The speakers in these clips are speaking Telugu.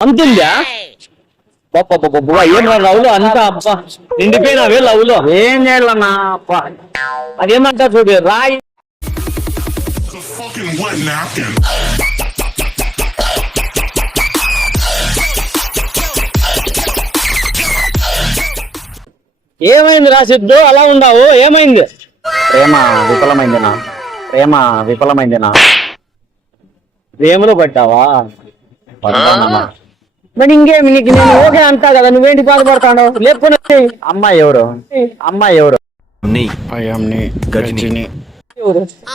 అంతుందా ఏం లవ్లో అంతా అబ్బా నిండిపోయినావే లవ్లో ఏం చేయాలన్నా అబ్బా అదేమంటారు చూడు రాయి ఏమైంది రా సిద్ధు అలా ఉన్నావు ఏమైంది ప్రేమ విఫలమైందినా ప్రేమలో పట్టావా మరి ఇంకేమి నీకు నేను ఓకే అంటా కదా నువ్వేంటి బాధపడతాను లేకపోతే అమ్మాయి ఎవరు ఎవరు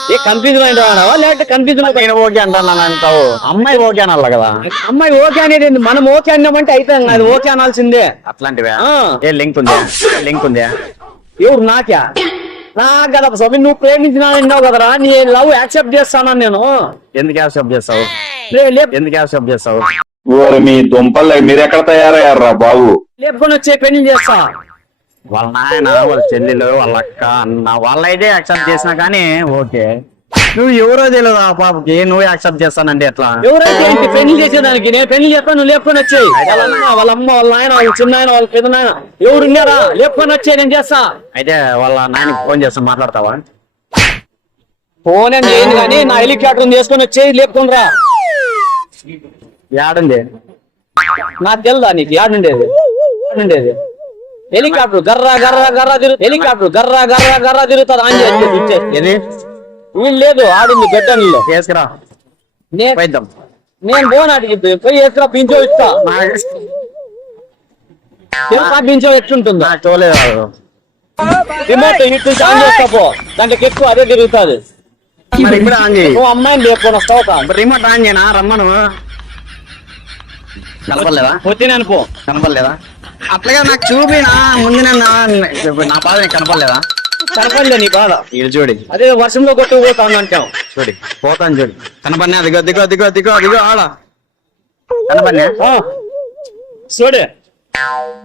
ఏ కన్ఫ్యూజ్ అయినావా లేకపోతే కన్ఫ్యూజ్ నేను ఓకే అంటాను అంటావు అమ్మాయి ఓకే అనాలి కదా అమ్మాయి ఓకే అనేది మనం ఓకే అన్నామంటే అయితే అది ఓకే అనాల్సిందే అట్లాంటివే ఏ లింక్ ఉందా ఎవరు నాకా నాకు కదా స్వామి నువ్వు ప్రేమించినా అన్నావు కదరా నీ లవ్ యాక్సెప్ట్ చేస్తాను నేను ఎందుకు యాక్సెప్ట్ చేస్తావు మీ దుంపలు మీరు ఎక్కడ తయారయ్యారా బాబు లేపుకొని వచ్చే పెళ్లి చేస్తా వాళ్ళ నాయన వాళ్ళ చెల్లెలు వాళ్ళ అక్క అన్న వాళ్ళైతే యాక్సెప్ట్ చేసినా కానీ ఓకే నువ్వు ఎవరో తెలియదు ఆ పాపకి నువ్వు యాక్సెప్ట్ చేస్తానంటే ఎట్లా ఎవరైతే ఏంటి పెళ్లి చేసేదానికి నేను పెళ్లి చేస్తాను నువ్వు లేపుకొని వచ్చేయి వాళ్ళ అమ్మ వాళ్ళ నాయన వాళ్ళ చిన్న ఆయన వాళ్ళ పెద్ద నాయన ఎవరు ఉన్నారా లేపుకొని వచ్చే నేను చేస్తా అయితే వాళ్ళ నాయనకి ఫోన్ చేస్తా మాట్లాడతావా ఫోన్ ఏం చేయను కానీ నా హెలికాప్టర్ తీసుకొని వచ్చేయి లేపుకొని రా యాడుంది నాకు తెలుదా నీకు యాడుండేది హెలికాప్టర్ గర్రా తిరుగుతుంది ఏది వీళ్ళు లేదు ఆడింది గడ్డల్లో చేసుకురా నేను పోనాటికి పోయి ఎక్కడ పించో ఇస్తా పించో ఎట్లుంటుందా చూడలేదు రిమోట్ ఇటు ఆన్ చేస్తా పో దాంట్లోకి ఎక్కువ అదే తిరుగుతుంది మరి ఇప్పుడు ఆన్ చేయి నువ్వు అమ్మాయిని లేపుకొని వస్తావు రిమోట్ ఆన్ చేయనా రమ్మను కనపడలేదా వచ్చినాను పో కనపడలేదా అట్లాగే నాకు చూపినా ముందు నా బాధ నీకు కనపడలేదా కనపడలే నీ బాధ ఇది చూడి అదే వర్షంలో కొట్టు పోతాను అంటాం చూడి పోతాను చూడి కనపడినా దిగో ఆడ కనపడినా చూడే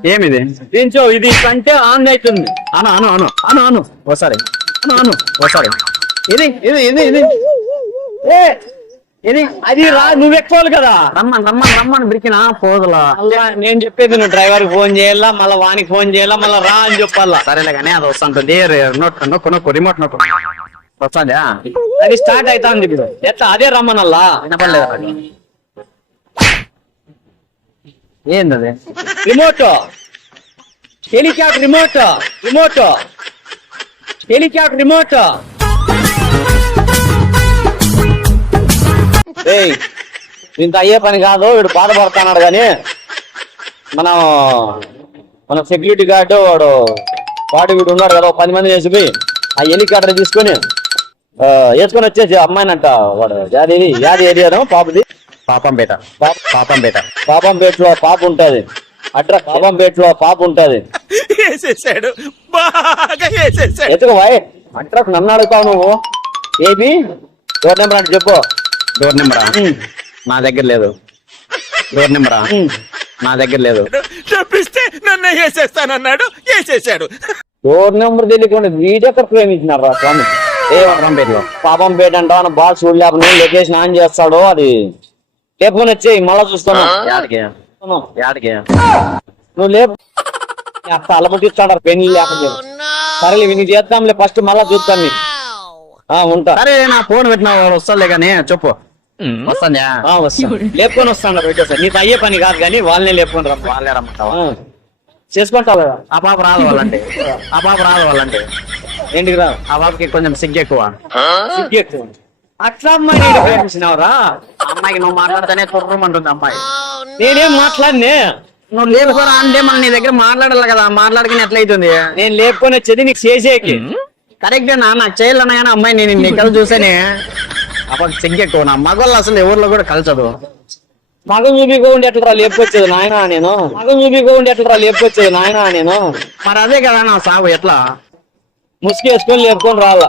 ఏమిది పించో ఇది కంటే ఆన్ అవుతుంది అను ఓసారి ఇది అది రా నువ్వు ఎక్కువాలి కదా రమ్మని బ్రికినా పోదులా నేను చెప్పేది నువ్వు డ్రైవర్ ఫోన్ చేయాలా మళ్ళీ వానికి ఫోన్ చేయాలా మళ్ళీ రా అని చెప్పాలా సరేలే కానీ అది వస్తుంటుంది నొక్కు రిమోట్ నొక్కు వస్తుందా అది స్టార్ట్ అవుతుంది ఇప్పుడు ఎట్లా అదే రమ్మనల్లా వినపడలేదు ఏంది రిమోట్ హెలికాప్టర్ రిమోట్ ఇంత అయ్యే పని కాదు వీడు బాధపడుతున్నాడు కానీ మన సెక్యూరిటీ గార్డు వాడు వీడు ఉన్నాడు కదా 10 మంది వేసి ఆ హెలికాప్టర్ తీసుకొని వేసుకొని వచ్చేసి అమ్మాయినంట వాడు యాది ఏరియాను పాపది పాపంపేటలో పాప ఉంటది అడ్రస్ పాపంపేటలో పాప ఉంటది ఎత్తుకు బాయ్ అడ్రస్ నన్ను అడుగుతావు నువ్వు ఏబి డోర్ నెంబర్ అంటే చెప్పు డోర్ నెంబరా నా దగ్గర లేదు నా దగ్గర లేదు చెప్పిస్తే నన్ను వేసేస్తానన్నాడు వేసేసాడు డోర్ నెంబర్ తెలియకుండా వీడెక్కడ ప్రేమించినారు రా స్వామి పాపంపేట అంటావు బాగా చూడలేక లొకేషన్ ఆన్ చేస్తాడు అది లేపుకొని వచ్చేయి మళ్ళా చూస్తాను నువ్వు లేపు అలమటిస్తాడు పెళ్లి లేకపోతే సరేలే నీకు చేద్దాంలే ఫస్ట్ మళ్ళా చూస్తాను నీకు ఉంటా సరే నా ఫోన్ పెట్టిన వస్తాలే కానీ చెప్పు వస్తాను లేపుకొని వస్తాను నీకు అయ్యే పని కాదు కానీ వాళ్ళనే లేపుకొని రా వాళ్ళే రమ్మంటావా చేసుకుంటావు కదా ఆ పాప రాదు వాళ్ళంటే ఏంటికి రా ఆ పాపకి కొంచెం సిగ్గు ఎక్కువ అట్లా అమ్మాయి ప్రేమించినావురా అమ్మాయికి నువ్వు మాట్లాడితేనే తుర్రమంటుంది అమ్మాయి నేనేం మాట్లాడినే నువ్వు లేపుకోరా అంటే మళ్ళీ నీ దగ్గర మాట్లాడాలి కదా మాట్లాడుకుని ఎట్లయితుంది నేను లేపుకొని వచ్చేది నీకు చేసేకి కరెక్ట్ నాకు చేయాలన్నా కానీ అమ్మాయి నేను ఇక్కడ చూసానే అప్పుడు సిగ్గు ఎక్కువ నా మగవాళ్ళు అసలు ఎవరిలో కూడా కలచదు మగం చూపికోండి ఎట్లా లేపుకొచ్చేది నాయన నేను మరి అదే కదా నా సాగు ఎట్లా ముసుగు వేసుకొని లేపుకొని రాలా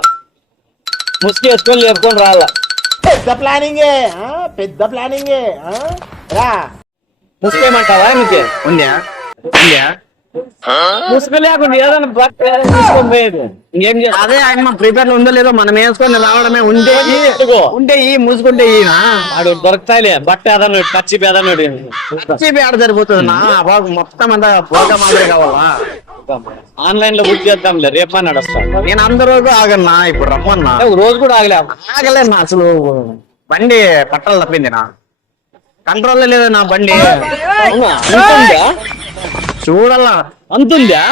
పెద్ద ప్లానింగే రా ముసుకేమంటావా నీకు ఉందా ముసుగు లేకుండా ఏదైనా బట్ట ఏదైనా తీసుకొని పోయేది ఇంకేం చేస్తా అదే ఆయన ప్రిపేర్ ఉందో లేదో మనం వేసుకొని రావడమే ఉంటే ఈ మూసుకుంటే ఈయన వాడు దొరుకుతాయిలే బట్ట ఏదన్నా పచ్చి ఏదన్నా ఆడ సరిపోతుంది నా బాబు మొత్తం అంతా పోగా మాదిరి కావాలా ఆన్లైన్ లో బుక్ చేద్దాంలే రేపు నడుస్తాను నేను అందరూ ఆగన్నా ఇప్పుడు రమ్మన్నా రోజు కూడా ఆగలే ఆగలేనా అసలు బండి పట్టాలు తప్పింది నా కంట్రోల్ లేదు నా బండి అవునా? అంతుందా చూడాలా అంతుందా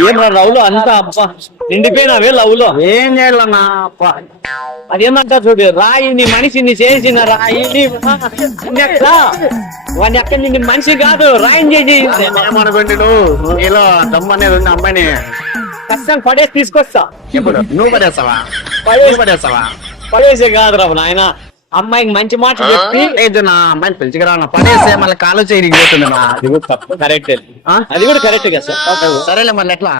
ఏం రా లవ్లో అంతా అబ్బా నిండిపోయినావే లవ్లో ఏం చేయాలన్నా అదేమంటా చూడు రాయిని మనిషిని చేసిన రాయిని వాడిని అక్కడి నుండి మనిషి కాదు రాయిని చేసి ఏమనుకోండి నువ్వు నీలో దమ్ము అనేది ఉంది అమ్మాయిని కష్టం పడేసి తీసుకొస్తా ఎప్పుడు నువ్వు పడేస్తావా పడేసే కాదు రా నాయన అమ్మాయికి మంచి మాట చెప్పి లేదు నా అమ్మాయిని పిలిచికరా పడేస్తే మళ్ళీ కాలు చేయడానికి పోతుంది నా అది కూడా కరెక్ట్ అది కూడా కరెక్ట్ కదా సార్ సరేలే మళ్ళీ ఎట్లా